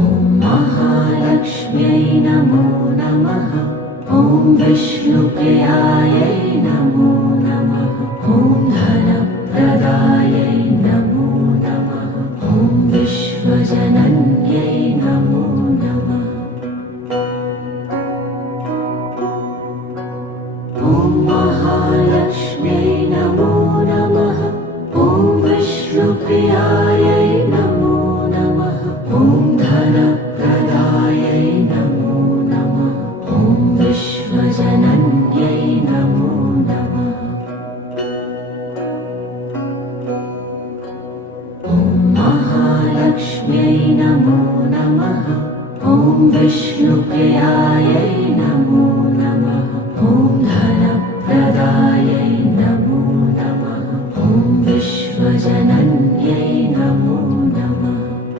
ॐ महालक्ष्म्यै नमो नमः। ॐ विष्णुप्रियायै नमो नमः। ॐ धनप्रदायै नमो नमः। ॐ विश्वजनन्यै नमो नमः। ॐ महालक्ष्म्यै नमो नमः। ॐ विष्णुप्रियायै नमो नमः। ॐ धनप्रदायै नमो नमः। ॐ विश्वजनन्यै नमो नमः। ॐ महालक्ष्म्यै नमो नमः। ॐ विष्णुप्रियायै नमो नमः। ॐ धन